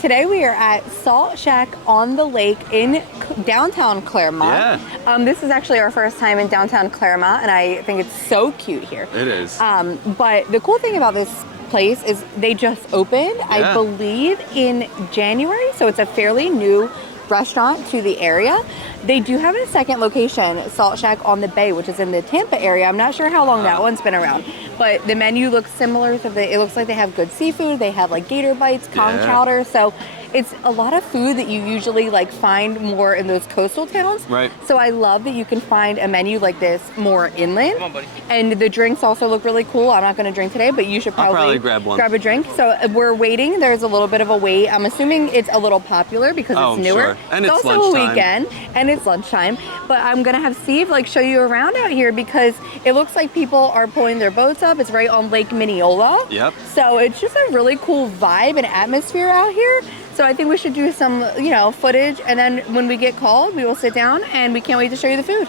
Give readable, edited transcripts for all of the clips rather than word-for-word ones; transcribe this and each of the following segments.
today we are at Salt Shack on the Lake in downtown Clermont. Yeah. This is actually our first time in downtown Clermont, and I think it's so cute here. It is. But the cool thing about this place is they just opened, I believe, in January, so it's a fairly new restaurant to the area. They do have a second location, Salt Shack on the Bay, which is in the Tampa area. I'm not sure how long that one's been around, but the menu looks similar. So it looks like they have good seafood. They have like gator bites, conch chowder. So it's a lot of food that you usually like find more in those coastal towns. Right. So I love that you can find a menu like this more inland. Come on, buddy. And the drinks also look really cool. I'm not going to drink today, but you should probably grab one. Grab a drink. So we're waiting. There's a little bit of a wait. I'm assuming it's a little popular because it's newer. Sure. And it's also lunchtime. a weekend and it's lunchtime. But I'm going to have Steve like show you around out here because it looks like people are pulling their boats up. It's right on Lake Minneola. Yep. So it's just a really cool vibe and atmosphere out here. So I think we should do some, footage, and then when we get called, we will sit down, and we can't wait to show you the food.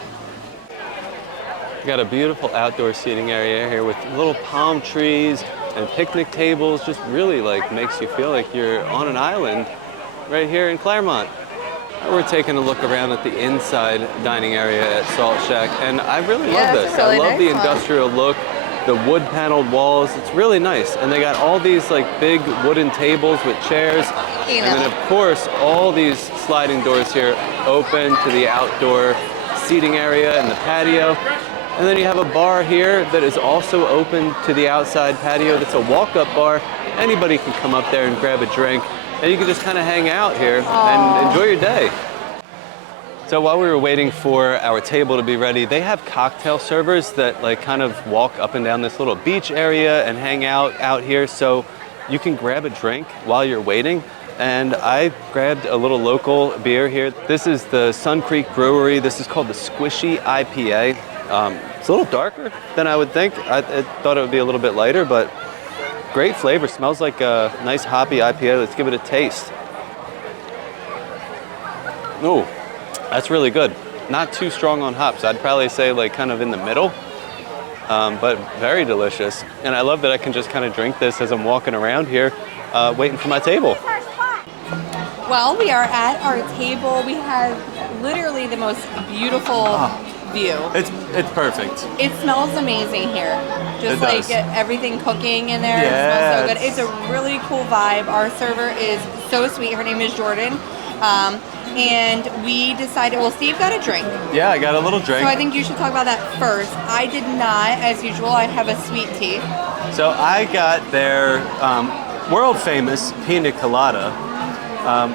We got a beautiful outdoor seating area here with little palm trees and picnic tables. Just really makes you feel like you're on an island right here in Clermont. We're taking a look around at the inside dining area at Salt Shack, and I really love this. Really I love nice the one. industrial look. The wood paneled walls, it's really nice. And they got all these big wooden tables with chairs. And then of course, all these sliding doors here open to the outdoor seating area and the patio. And then you have a bar here that is also open to the outside patio. That's a walk-up bar. Anybody can come up there and grab a drink. And you can just kind of hang out here and enjoy your day. So while we were waiting for our table to be ready, they have cocktail servers that kind of walk up and down this little beach area and hang out here. So you can grab a drink while you're waiting. And I grabbed a little local beer here. This is the Sun Creek Brewery. This is called the Squishy IPA. It's a little darker than I would think. I thought it would be a little bit lighter, but great flavor. Smells like a nice hoppy IPA. Let's give it a taste. Ooh. That's really good. Not too strong on hops. I'd probably say kind of in the middle, but very delicious. And I love that I can just kind of drink this as I'm walking around here, waiting for my table. Well, we are at our table. We have literally the most beautiful view. It's perfect. It smells amazing here. Just It does. everything cooking in there. It smells so good. It's a really cool vibe. Our server is so sweet. Her name is Jordan. And we decided, Steve got a drink. Yeah, I got a little drink. So I think you should talk about that first. I did not, as usual. I have a sweet tea. So I got their world famous pina colada.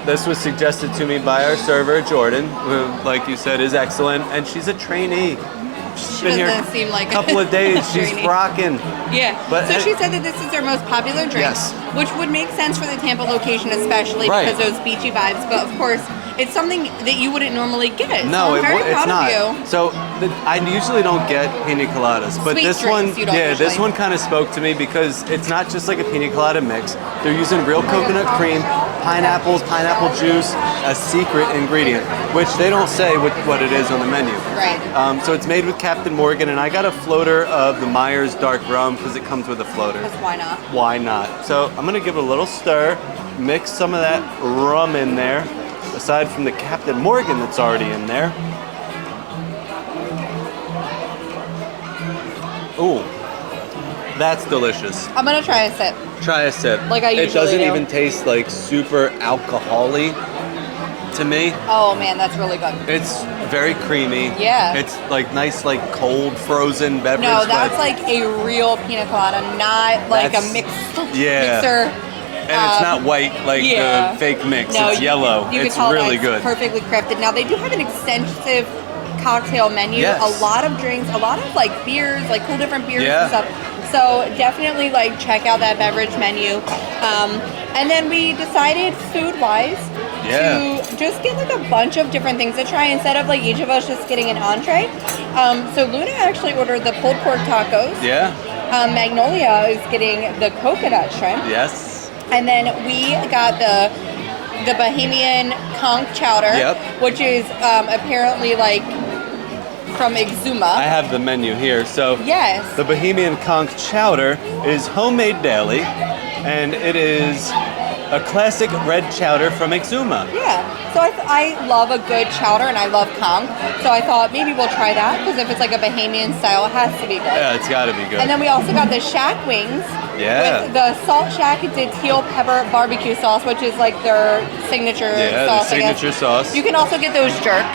This was suggested to me by our server, Jordan, who, like you said, is excellent. And she's a trainee. She's been here seem like a couple of days. She's trainee. Rocking. Yeah. So she said that this is their most popular drink, Yes. which would make sense for the Tampa location, especially because those beachy vibes. But of course, it's something that you wouldn't normally get. No, so I'm very it's proud not. of you. So I usually don't get pina coladas, but Sweet this drinks one, you don't this usually. one kind of spoke to me because it's not just like a pina colada mix. They're using real coconut cream, pineapples, pineapple juice, a secret ingredient, which they don't say what it is on the menu. Right. So it's made with Captain Morgan, and I got a floater of the Myers Dark Rum because it comes with a floater. Because why not? Why not? So I'm gonna give it a little stir, mix some of that rum in there, aside from the Captain Morgan that's already in there. Ooh, that's delicious. I'm gonna try a sip. Try a sip. Like I usually It doesn't do. even taste super alcohol-y to me. Oh man, that's really good. It's very creamy. Yeah. It's nice, cold frozen beverage. No, that's but- a real pina colada, not like a That's- mixer. And it's not white like the fake mix. No, it's yellow. You It's can tell really that's good. perfectly crafted. Now they do have an extensive cocktail menu. Yes. A lot of drinks, a lot of beers, cool different beers Yeah. and stuff. So definitely check out that beverage menu. And then we decided food-wise to just get a bunch of different things to try instead of each of us just getting an entree. So Luna actually ordered the pulled pork tacos. Yeah. Magnolia is getting the coconut shrimp. Yes. And then we got the Bahamian conch chowder, which is apparently from Exuma. I have the menu here. So Yes. the Bohemian conch chowder is homemade daily, and it is a classic red chowder from Exuma. Yeah. So I love a good chowder and I love conch. So I thought maybe we'll try that because if it's like a Bahamian style, it has to be good. Yeah, it's got to be good. And then we also got the shack wings. Yeah. With the Salt Shack did teal pepper barbecue sauce, which is like their signature sauce. Yeah, the signature sauce. You can also get those jerk.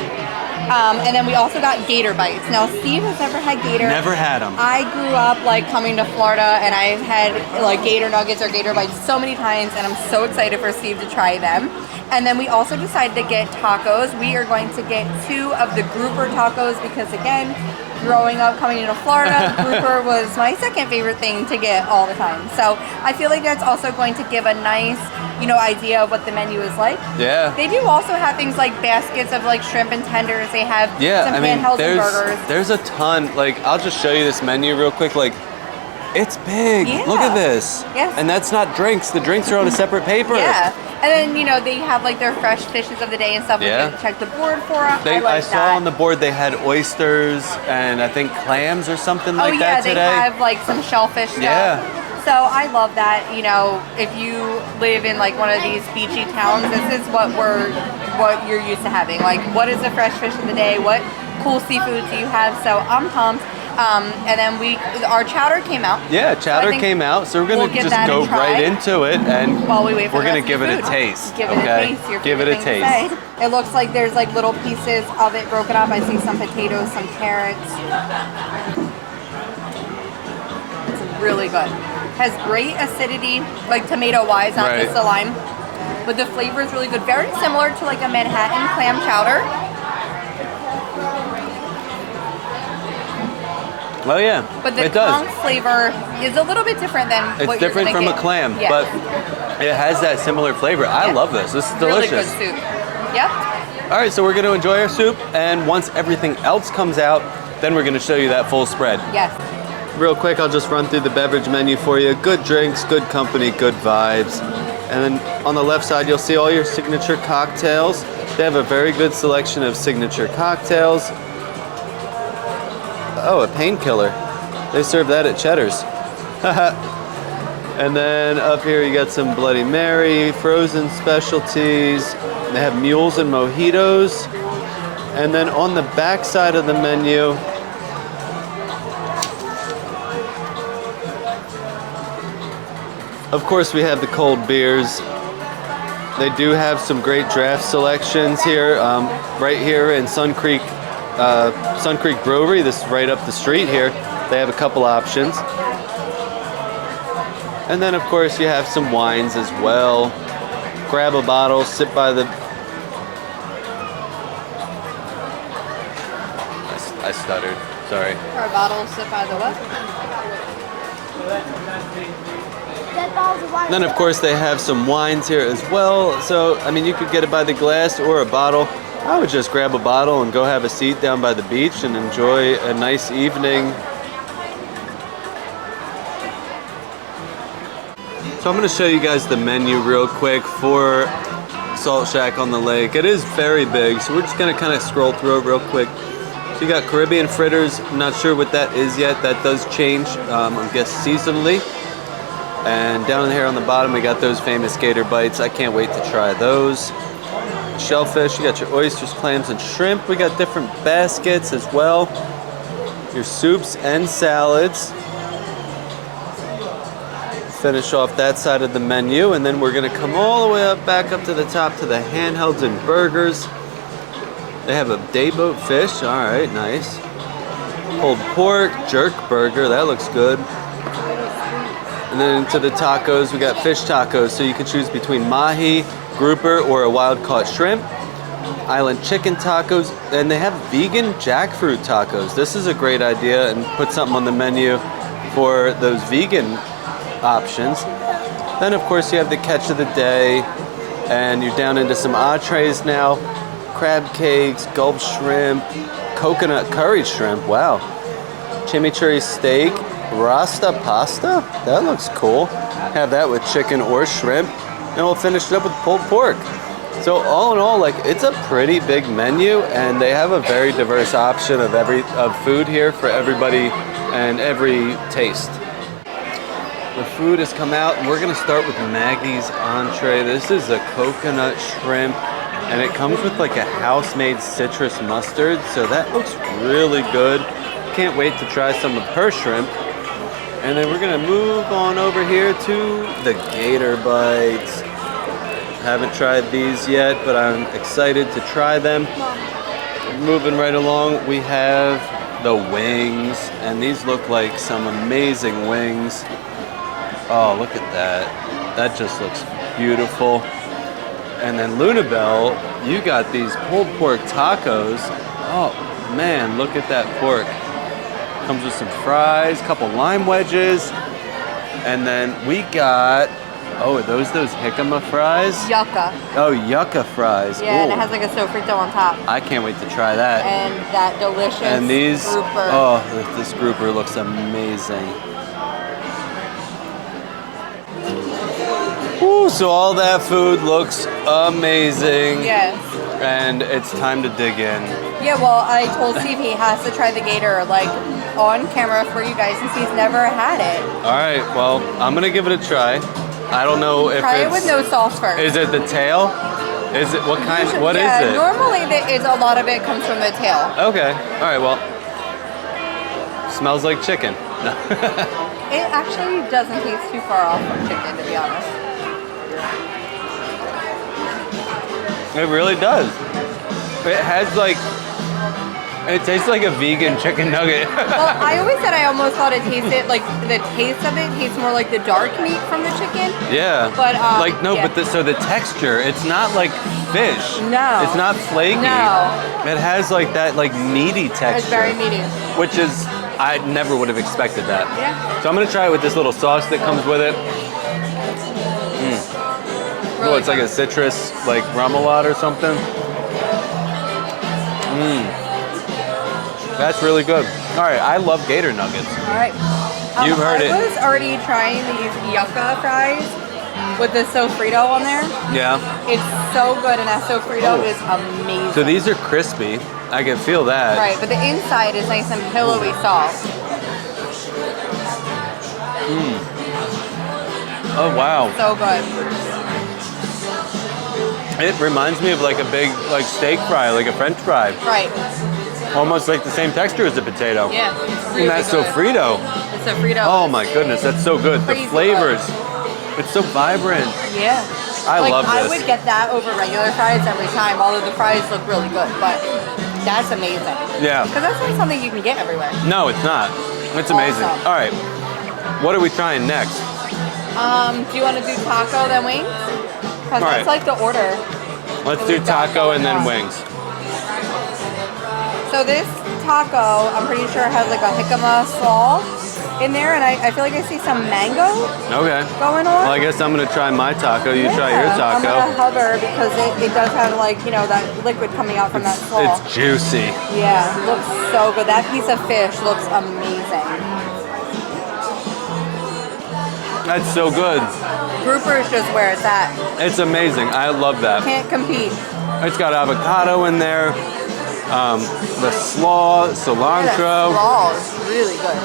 And then we also got gator bites. Now, Steve has never had gator. Never had them. I grew up like coming to Florida, and I've had like gator nuggets or gator bites so many times, and I'm so excited for Steve to try them. And then we also decided to get tacos. We are going to get 2 of the grouper tacos because, again, growing up coming into Florida, grouper was my second favorite thing to get all the time. So I feel like that's also going to give a nice, idea of what the menu is like. Yeah. They do also have things like baskets of like shrimp and tenders. They have some handhelds and burgers. There's a ton. Like, I'll just show you this menu real quick. Like, it's big. Yeah. Look at this. Yes. And that's not drinks. The drinks are on a separate paper. Yeah. And then, they have like their fresh fishes of the day and stuff. Yeah. We can check the board for them. I saw on the board they had oysters and I think clams or something like that today. They have like some shellfish stuff. Yeah. So I love that, if you live in like one of these beachy towns, this is what you're used to having. Like, what is the fresh fish of the day? What cool seafood do you have? So I'm pumped. And then our chowder came out. Yeah, chowder came out, so we're gonna just go right into it, and while we wait for we're gonna give it a taste. Give it a taste. Give it a taste. It looks like there's like little pieces of it broken up. I see some potatoes, some carrots. It's really good. Has great acidity, like tomato-wise, not just the lime. But the flavor is really good. Very similar to like a Manhattan clam chowder. Oh yeah, but the conch flavor is a little bit different than what you're gonna get. It's different from a clam, but it has that similar flavor. I love this. This is delicious. Really good soup. Yep. All right, so we're going to enjoy our soup, and once everything else comes out, then we're going to show you that full spread. Yes. Real quick, I'll just run through the beverage menu for you. Good drinks, good company, good vibes. And then on the left side, you'll see all your signature cocktails. They have a very good selection of signature cocktails. Oh, a painkiller. They serve that at Cheddar's. And then up here you got some Bloody Mary, frozen specialties. They have mules and mojitos. And then on the back side of the menu, of course, we have the cold beers. They do have some great draft selections here, right here in Sun Creek Brewery. This is right up the street here. They have a couple options. And then, of course, you have some wines as well. Grab a bottle, sit by the... I stuttered, sorry. Or a bottle, sit by the what? Then, of course, they have some wines here as well. So, I mean, you could get it by the glass or a bottle. I would just grab a bottle and go have a seat down by the beach and enjoy a nice evening. So I'm going to show you guys the menu real quick for Salt Shack on the Lake. It is very big, so we're just going to kind of scroll through it real quick. So you got Caribbean fritters. I'm not sure what that is yet. That does change, I guess, seasonally. And down here on the bottom, we got those famous gator bites. I can't wait to try those. Shellfish, you got your oysters, clams, and shrimp. We got different baskets as well. Your soups and salads. Finish off that side of the menu, and then we're gonna come all the way up, back up to the top to the handhelds and burgers. They have a dayboat fish, all right, nice. Pulled pork, jerk burger, that looks good. And then to the tacos, we got fish tacos, so you can choose between mahi, grouper, or a wild-caught shrimp. Island chicken tacos, and they have vegan jackfruit tacos. This is a great idea, and put something on the menu for those vegan options. Then, of course, you have the catch of the day, and you're down into some entrees now. Crab cakes, gulp shrimp, coconut curry shrimp, wow. Chimichurri steak, rasta pasta, that looks cool. Have that with chicken or shrimp, and we'll finish it up with pulled pork. So all in all, like, it's a pretty big menu, and they have a very diverse option of food here for everybody and every taste. The food has come out, and we're gonna start with Maggie's entree. This is a coconut shrimp, and it comes with like a house-made citrus mustard, so that looks really good. Can't wait to try some of her shrimp. And then we're gonna move on over here to the gator bites. Haven't tried these yet, but I'm excited to try them. Moving right along, we have the wings, and these look like some amazing wings. Oh, look at that. That just looks beautiful. And then Lunabelle, you got these pulled pork tacos. Oh man, look at that pork. Comes with some fries, couple lime wedges, and then we got, oh, are those jicama fries? Yucca. Oh, yucca fries. Yeah, and it Ooh. has like a sofrito on top. I can't wait to try that. And that delicious And these, grouper. oh, this grouper looks amazing. Ooh, so all that food looks amazing. Yes. And it's time to dig in. Yeah, well, I told Steve he has to try the gator, like, on camera for you guys since he's never had it. All right, well, I'm gonna give it a try. I don't know if Try it's... it with no sauce first. Is it the tail? Is it, what kind, what is yeah, it? normally a lot of it comes from the tail. Okay, all right, well, smells like chicken. No. It actually doesn't taste too far off from chicken, to be honest. It really does. It has like, it tastes like a vegan chicken nugget. Well, I always said I almost thought it tasted, like, the taste of it tastes more like the dark meat from the chicken. Yeah. But, like, no, yeah. but so the texture, it's not like fish. No. It's not flaky. No. It has like that like meaty texture. It's very meaty. Which is, I never would have expected that. Yeah. So I'm gonna try it with this little sauce that comes with it. Really Oh, it's like a citrus, like remoulade or something. That's really good. All right, I love gator nuggets. All right. You've heard it. I was already trying these yucca fries with the sofrito on there. Yeah. It's so good, and that sofrito is amazing. So these are crispy. I can feel that. Right, but the inside is nice and pillowy soft. Oh wow. So good. It reminds me of like a big like steak fry, like a French fry. Right. Almost like the same texture as a potato. Yeah. It's really And that good. sofrito. The sofrito. Oh my goodness, that's so good. The Crazy flavors. It's so vibrant. Yeah. I love I this. would get that over regular fries every time, although the fries look really good, but that's amazing. Yeah. Because that's not something you can get everywhere. No, it's not. It's amazing. Awesome. All right. What are we trying next? Do you want to do taco then wings? Because All that's right. like the order. Let's that do we've got taco going and then on. wings. So this taco, I'm pretty sure has like a jicama slaw in there, and I feel like I see some mango Okay. going on. Well, I guess I'm gonna try my taco. You try your Yeah, I'm gonna taco. hover because it does have like, you know, that liquid coming out from that slaw. It's juicy. Yeah, it looks so good. That piece of fish looks amazing. That's so good. Grouper is just where it's at. It's amazing. I love that. Can't compete. It's got avocado in there. The slaw, That cilantro. slaw is really good.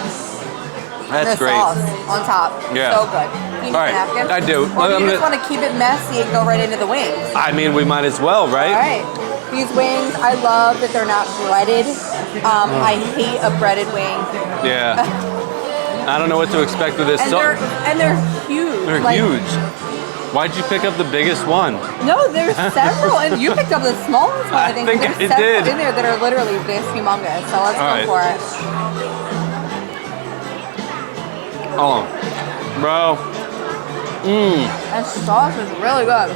That's the great. sauce on top. Yeah. So good. You need All right, a napkin? I do. Or do I'm you just gonna- want to keep it messy and go right into the wings? I mean, we might as well, right? All right. These wings, I love that they're not breaded. I hate a breaded wing. Yeah. I don't know what to expect with this. And they're huge. They're Like, huge. Why'd you pick up the biggest one? No, there's several, and you picked up the smallest one. I think think there's I several did. in there that are literally this humongous. So let's All go right. for it. Oh, bro. That sauce is really good.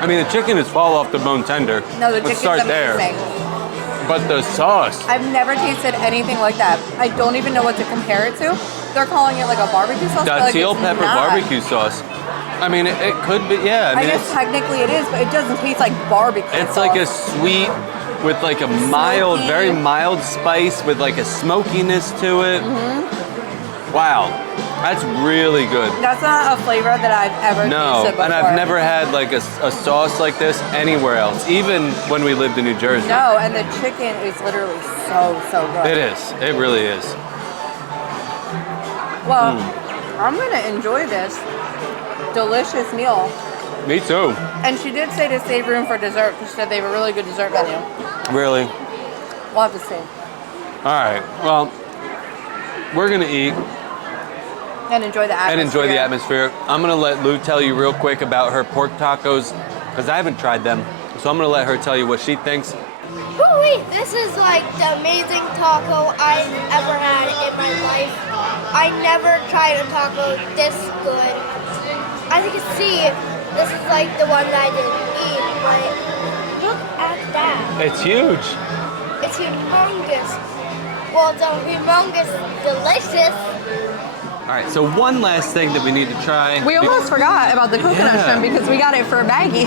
I mean, the chicken is fall off the bone tender. No, the Let's chicken's start amazing. there. But the sauce. I've never tasted anything like that. I don't even know what to compare it to. They're calling it like a barbecue sauce. but The like teal it's pepper not. barbecue sauce. I mean, it could be, yeah. I I mean, guess technically it is, but it doesn't taste like barbecue it's sauce. like a sweet with like a mild, Smoky. very mild spice with like a smokiness to it. Wow, that's really good. That's not a flavor that I've ever No, tasted before. and I've never had like a sauce like this anywhere else, even when we lived in New Jersey. No, and the chicken is literally so good. It is. It really is. Well, I'm gonna enjoy this delicious meal. Me too. And she did say to save room for dessert. She said they have a really good dessert menu. Really? We'll have to see. All right. Well, we're gonna eat And enjoy the atmosphere. I'm gonna let Lou tell you real quick about her pork tacos because I haven't tried them. So I'm gonna let her tell you what she thinks. Oh wait, this is like the amazing taco I've ever had in my life. I never tried a taco this good. As you can see, this is like the one that I didn't eat, but look at that. It's huge. It's humongous. Well, it's a humongous delicious. All right, so one last thing that we need to try. We almost forgot about the coconut shrimp because we got it for a baggie.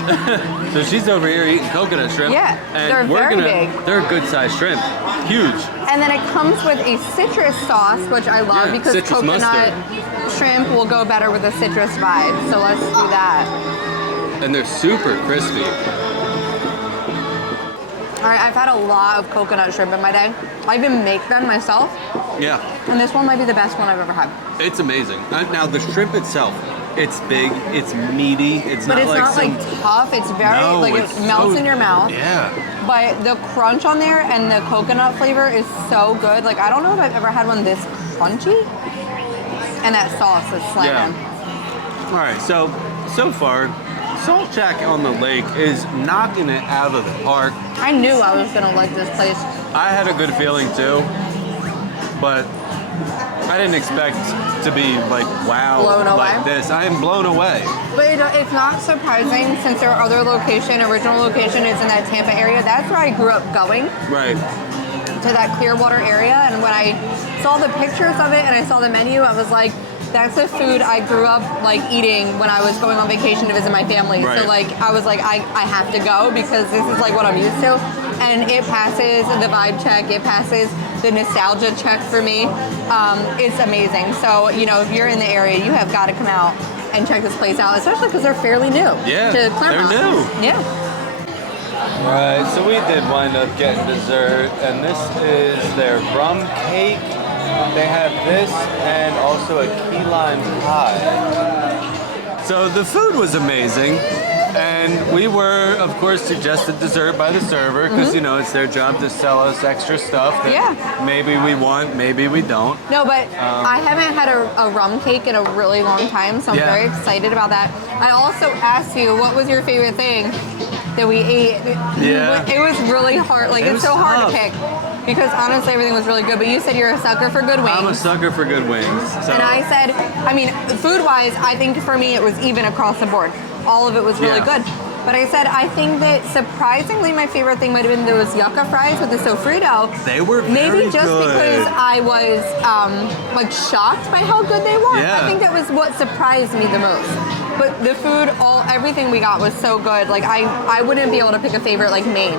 So she's over here eating coconut shrimp. Yeah, and they're very big. They're a good sized shrimp, huge. And then it comes with a citrus sauce, which I love because citrus coconut mustard. shrimp will go better with a citrus vibe. So let's do that. And they're super crispy. All right, I've had a lot of coconut shrimp in my day. I even make them myself. Yeah. And this one might be the best one I've ever had. It's amazing. Now the shrimp itself, it's big, it's meaty, But it's not like tough. It's very it melts in your mouth. Yeah. But the crunch on there and the coconut flavor is so good. Like I don't know if I've ever had one this crunchy. And that sauce is slamming. Yeah. All right, so far, Salt Shack on the Lake is knocking it out of the park. I knew I was gonna like this place. I had a good feeling too, but I didn't expect to be like, wow, Blown away? like this. I am blown away. But it's not surprising since their other original location is in that Tampa area. That's where I grew up going. Right. To that Clearwater area. And when I saw the pictures of it and I saw the menu, I was like, that's the food I grew up like eating when I was going on vacation to visit my family. Right. So like I was like, I have to go because this is like what I'm used to. And it passes the vibe check, it passes the nostalgia check for me. It's amazing. So, you know, if you're in the area, you have got to come out and check this place out, especially because they're fairly new. Yeah, to Clermont. they're new. Yeah. Right, so we did wind up getting dessert, and this is their rum cake. They have this and also a key lime pie. So the food was amazing, and we were, of course, suggested dessert by the server because, you know, it's their job to sell us extra stuff that maybe we want, maybe we don't. No, but I haven't had a rum cake in a really long time, so I'm very excited about that. I also asked you, what was your favorite thing that we ate? Yeah. It was really hard. Like, it's so hard to pick. Because honestly, everything was really good. But you said you're a sucker for good wings. I'm a sucker for good wings. So. And I said, I mean, food-wise, I think for me it was even across the board. All of it was really good. But I said, I think that surprisingly my favorite thing might have been those yucca fries with the sofrito. They were very Maybe just good. because I was like shocked by how good they were. Yeah. I think that was what surprised me the most. But the food, everything we got was so good. Like I wouldn't be able to pick a favorite like Maine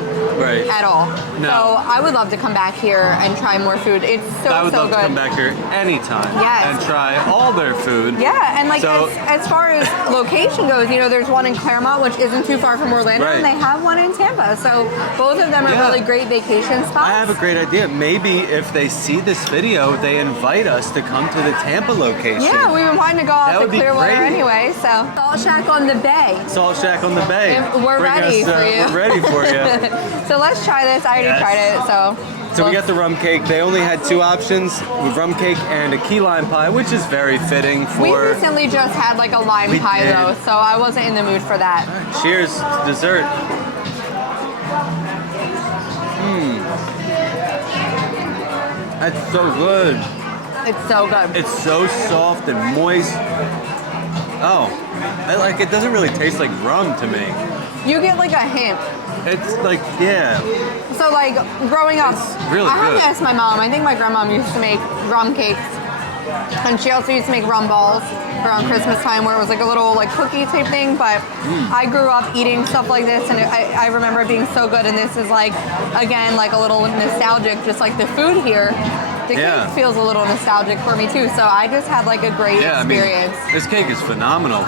at all. No. So I would love to come back here and try more food. It's so good. I would love to come back here anytime and try all their food. Yeah, and like as far as location goes, you know, there's one in Clermont, which isn't too far from Orlando, and they have one in Tampa. So both of them are really great vacation spots. I have a great idea. Maybe if they see this video, they invite us to come to the Tampa location. Yeah, we've been wanting to go off to Clearwater anyway, so. Salt Shack on the Bay. Salt Shack on the Bay. We're ready for you. We're ready for you. So let's try this. I already tried it, so. So we got the rum cake. They only had two options, rum cake and a key lime pie, which is very fitting for... We recently just had like a lime pie though, so I wasn't in the mood for that. Right, cheers, dessert. That's so good. It's so good. It's so soft and moist. Oh, it doesn't really taste like rum to me. You get like a hint. It's like, yeah. So like growing up, really I had to ask my mom. I think my grandmom used to make rum cakes. And she also used to make rum balls around Christmas time where it was like a little like cookie type thing. But I grew up eating stuff like this and I remember it being so good. And this is like, again, like a little nostalgic, just like the food here. The cake feels a little nostalgic for me too. So I just had like a great experience. I mean, this cake is phenomenal.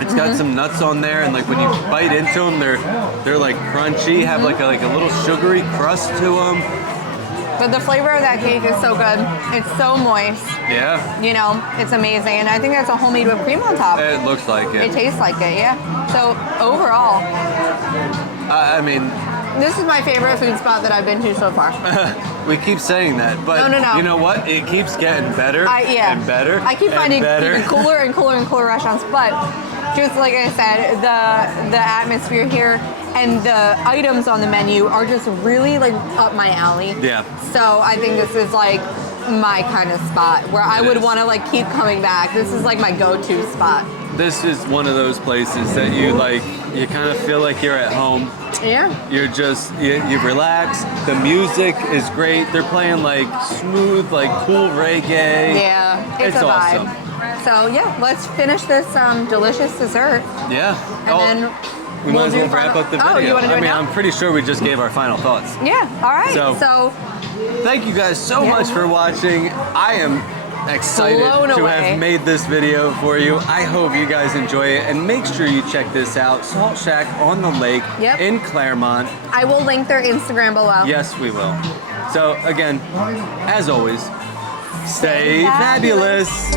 It's got some nuts on there, and like when you bite into them, they're like crunchy, have like a little sugary crust to them. But the flavor of that cake is so good. It's so moist. Yeah. You know, it's amazing. And I think that's a homemade whipped cream on top. It looks like it. It tastes like it, yeah. So overall, I mean, this is my favorite food spot that I've been to so far. we keep saying that, but No. you know what? It keeps getting better and better. I keep finding better. even cooler and cooler and cooler restaurants, but just like I said, the atmosphere here and the items on the menu are just really like up my alley. Yeah. So I think this is like my kind of spot where I would want to like keep coming back. This is like my go-to spot. This is one of those places that you like. You kind of feel like you're at home. Yeah. You're just you relax. The music is great. They're playing like smooth, like cool reggae. Yeah, it's a vibe. Awesome. So yeah, let's finish this delicious dessert. Yeah. And then we might as well wrap up the video. Oh, you want to do it now? I'm pretty sure we just gave our final thoughts. Yeah. All right. So thank you guys so much for watching. I am excited to have made this video for you. I hope you guys enjoy it, and make sure you check this out. Salt Shack on the lake in Clermont. I will link their Instagram below. Yes, we will. So again, as always, stay fabulous.